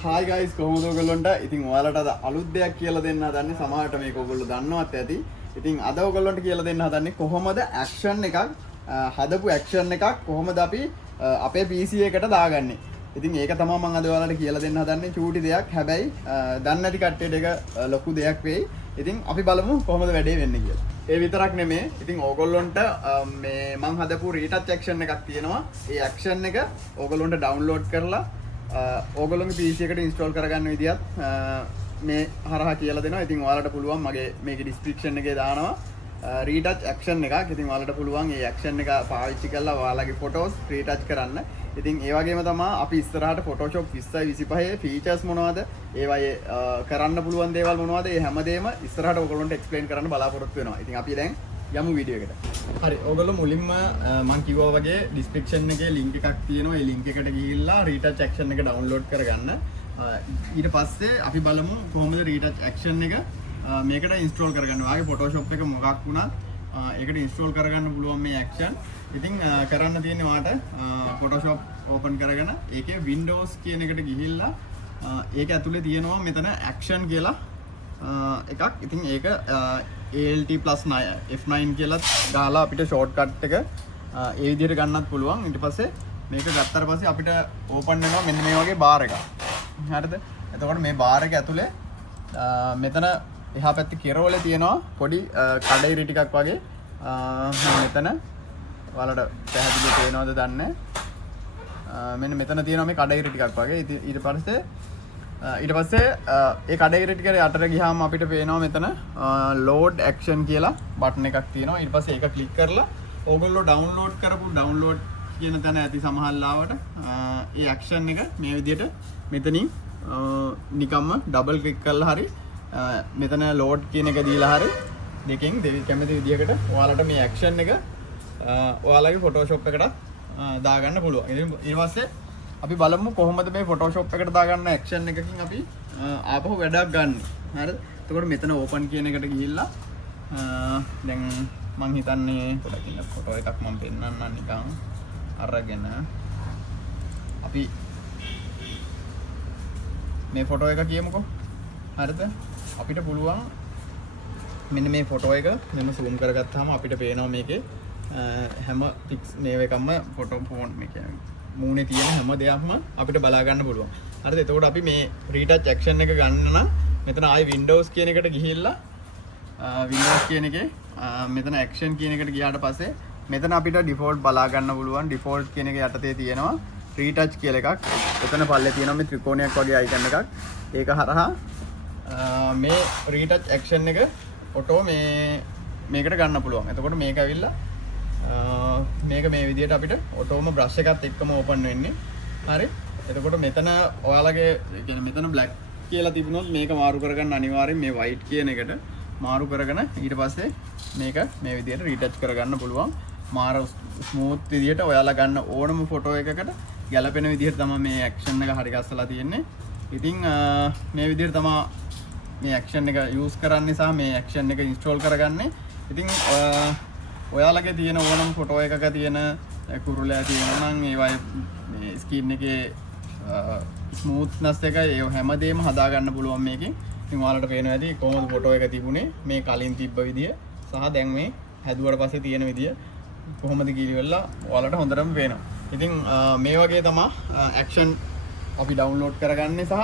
Hi guys, කොහොමද ඔයගොල්ලන්ට? ඉතින් ඔයාලට අද අලුත් දෙයක් කියලා දෙන්න හදන්නේ. සමහරට මේක ඔයගොල්ලෝ දන්නවත් ඇති. ඉතින් අද ඔයගොල්ලන්ට කියලා දෙන්න හදන්නේ කොහොමද ඇක්ෂන් එකක් හදපු ඇක්ෂන් එකක් කොහොමද අපි අපේ PC එකට දාගන්නේ. ඉතින් ඒක තමයි මම අද ඔයාලට කියලා දෙන්න හදන්නේ. චූටි දෙයක්. හැබැයි දන්නේ නැති කට්ටියට ඒක ලොකු දෙයක් වෙයි. ඉතින් අපි බලමු කොහොමද වැඩේ වෙන්නේ කියලා. ඒ විතරක් නෙමෙයි. ඉතින් ඕගොල්ලොන්ට මේ මම හදපු රීටච් ඇක්ෂන් එකක් තියෙනවා. ඒ ඇක්ෂන් එක ඕගොල්ලොන්ට ඩවුන්ලෝඩ් කරලා ඕගොල්ලොන්ගේ PC එකට ඉන්ස්ටෝල් කරගන්න විදිහත් මේ හරහා කියලා දෙනවා. ඉතින් ඔයාලට පුළුවන් මගේ මේකේ ඩිස්ක්‍රිප්ෂන් එකේ දානවා රීටච් ඇක්ෂන් එකක්. ඉතින් ඔයාලට පුළුවන් මේ ඇක්ෂන් එක පාවිච්චි කරලා ඔයාලගේ ෆොටෝස් රීටච් කරන්න. ඉතින් ඒ වගේම තමයි අපි ඉස්සරහට Photoshop 20 25 ෆීචර්ස් මොනවද? ඒවයේ කරන්න පුළුවන් දේවල් මොනවද? ඒ හැමදේම ඉස්සරහට ඔයගොල්ලන්ට එක්ස්ප්ලেইন කරන්න බලාපොරොත්තු වෙනවා. ඉතින් අපි දැන් යමු වීඩියෝ එකට. හරි. ඔයගොල්ලෝ මුලින්ම මම කිව්වා වගේ ඩිස්ක්‍රිප්ෂන් එකේ link එකක් තියෙනවා. ඒ link එකට ගිහිල්ලා රීටච් ඇක්ෂන් එක ඩවුන්ලෝඩ් කරගන්න. ඊට පස්සේ අපි බලමු කොහොමද රීටච් ඇක්ෂන් එක මේකට ඉන්ස්ටෝල් කරගන්න. ඔයාගේ Photoshop එක මොකක් වුණත් ඒකට ඉන්ස්ටෝල් කරගන්න පුළුවන් මේ ඇක්ෂන්. ඉතින් කරන්න තියෙන්නේ ඔයාට Photoshop open කරගෙන ඒකේ Windows කියන එකට ගිහිල්ලා ඒක ඇතුලේ තියෙනවා මෙතන action කියලා එකක්. ඉතින් ඒක ALT+9 F9 කියලා දාලා අපිට shortcut එක ඒ විදිහට ගන්නත් පුළුවන්. ඊට පස්සේ මේක ගත්තාට පස්සේ අපිට open වෙනවා මෙන්න මේ වගේ bar එකක්. හරිද? එතකොට මේ bar එක ඇතුලේ මෙතන එහා පැත්තේ කෙරවල තියෙනවා පොඩි කඩයිරි ටිකක් වගේ. මෙතන ඔයාලට පැහැදිලිව පේනවද දන්නේ මෙන්න මෙතන තියෙනවා මේ කඩයිරි ටිකක් වගේ. ඊට පස්සේ ඒ කඩයිරි ටික යටට ගියාම අපිට පේනවා මෙතන load action කියලා බටන් එකක් තියෙනවා. ඊට පස්සේ ඒක ක්ලික් කරලා ඕගොල්ලෝ ඩවුන්ලෝඩ් කරපු ඩවුන්ලෝඩ් කියන තැන ඇති සමහරලාවට ඒ action එක මේ විදිහට මෙතනින් නිකම්ම ඩබල් ක්ලික් කරලා හරි මෙතන load කියන එක දීලා හරි දෙකෙන් කැමති විදිහකට ඔයාලට මේ action එක ඔයාලගේ Photoshop එකට දාගන්න පුළුවන්. ඊට පස්සේ අපි බලමු කොහොමද මේ Photoshop එකට දාගන්න action එකකින් අපි ආපහු වැඩක් ගන්න. හරිද? එතකොට මෙතන open කියන එකට ගිහිල්ලා දැන් මම හිතන්නේ පොඩක් ඉන්න ෆොටෝ එකක් මම පෙන්නන්නම් නිකන් අරගෙන අපි මේ ෆොටෝ එක කියමුකෝ. හරිද? අපිට පුළුවන් මෙන්න මේ ෆොටෝ එක මෙන්න zoom කරගත්තාම අපිට පේනවා මේකේ හැම පික්ස් මේව එකම ෆොටෝ ෆෝන් මේ කියන්නේ මූණේ තියෙන හැම දෙයක්ම අපිට බලා ගන්න පුළුවන්. හරිද? එතකොට අපි මේ රීටච් ඇක්ෂන් එක ගන්න නම් මෙතන ආයි Windows කියන එකට ගිහිල්ලා Windows කියන එකේ මෙතන action කියන එකට ගියාට පස්සේ මෙතන අපිට default බලා ගන්න පුළුවන්. default කියන එක යටතේ තියෙනවා රීටච් කියලා එකක්. එතන පල්ලේ තියෙනවා මේ ත්‍රිකෝණයක් වගේ icon එකක්. ඒක හරහා මේ රීටච් ඇක්ෂන් එක ඔටෝ මේකට ගන්න පුළුවන්. එතකොට මේක ඇවිල්ලා මේක මේ විදිහට අපිට ඔටෝම බ්‍රෂ් එකත් එක්කම ඕපන් වෙන්නේ. හරි. එතකොට මෙතන ඔයාලගේ කියන්නේ මෙතන black කියලා තිබුණොත් මේක මාරු කරගන්න අනිවාර්යෙන් මේ white කියන එකට මාරු කරගෙන ඊට පස්සේ මේක මේ විදිහට රීටච් කරගන්න පුළුවන්. මාර ස්මූත් විදිහට ඔයාලා ගන්න ඕනම ෆොටෝ එකකට ගැලපෙන විදිහට තමයි මේ ඇක්ෂන් එක හරි ගස්සලා තියෙන්නේ. ඉතින් මේ විදිහට තමයි මේ ඇක්ෂන් එක යූස් කරන්නේ සහ මේ ඇක්ෂන් එක ඉන්ස්ටෝල් කරගන්නේ. ඉතින් ඔයාලගේ තියෙන ඕනම ෆොටෝ එකක තියෙන කුරුලෑ තියෙනවා නම් ඒවයි මේ ස්කින් එකේ ස්මූත්නස් එක ඒ හැමදේම හදා ගන්න පුළුවන් මේකෙන්. ඉතින් ඔයාලට පේනවා ඇති කොහොමද ෆොටෝ එක තිබුණේ මේ කලින් තිබ්බ විදිය සහ දැන් මේ හැදුවට පස්සේ තියෙන විදිය කොහොමද කියලා ඔයාලට හොඳටම පේනවා. ඉතින් මේ වගේ තමයි ඇක්ෂන් අපි ඩවුන්ලෝඩ් කරගන්නේ සහ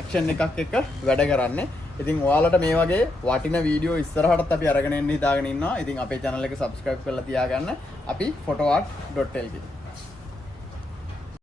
ඇක්ෂන් එකක් එක්ක වැඩ කරන්නේ. ඉතින් ඔයාලට මේ වගේ වටින වීඩියෝ ඉස්සරහටත් අපි අරගෙන එන්න හිතාගෙන ඉන්නවා. ඉතින් අපේ channel එක subscribe කරලා තියාගන්න. අපි photoart.lk